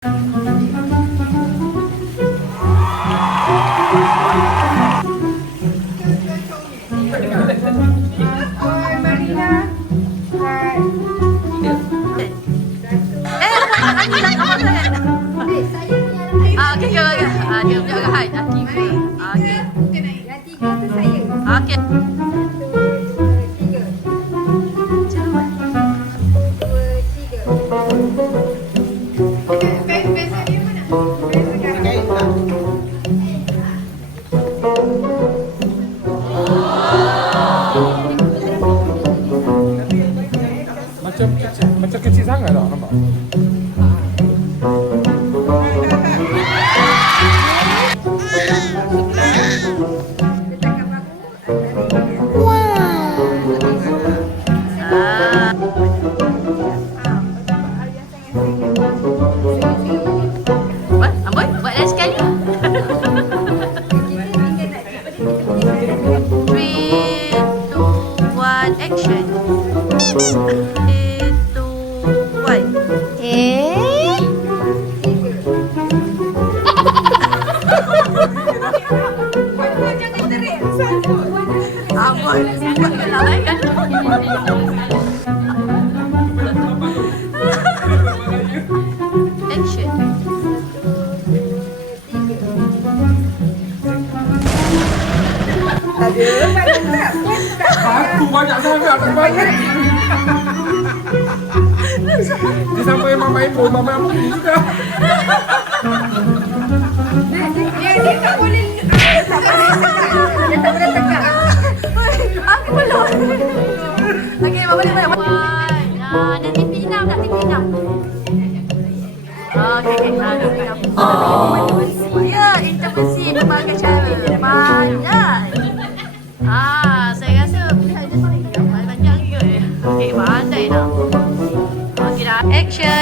Okey, dia punya orang hai. Okey. Yang tiga tu saya. Okey. Tiga. Dua, tiga. Beza dia mana? Beza sekarang. Macam kecil sangat tak nampak? Amboi, buat lagi sekali. 3, 2, 1, action. 3, 2, 1. Jangan terik. Amboi, buat lah kan. Action. Aku banyak sangat tak banyak. Dia sampai mama ibu ni juga. Dia tak boleh. Dia tak boleh tegak. Aku belum. Okey, Mama boleh buat. Nanti pinam, nak pinam. Okey, pinam. Ya, intervensi berbagai cara. Pandai. Saya rasa pilihan dia paling panjang juga. Okey, pandai dah. Okey dah. Action.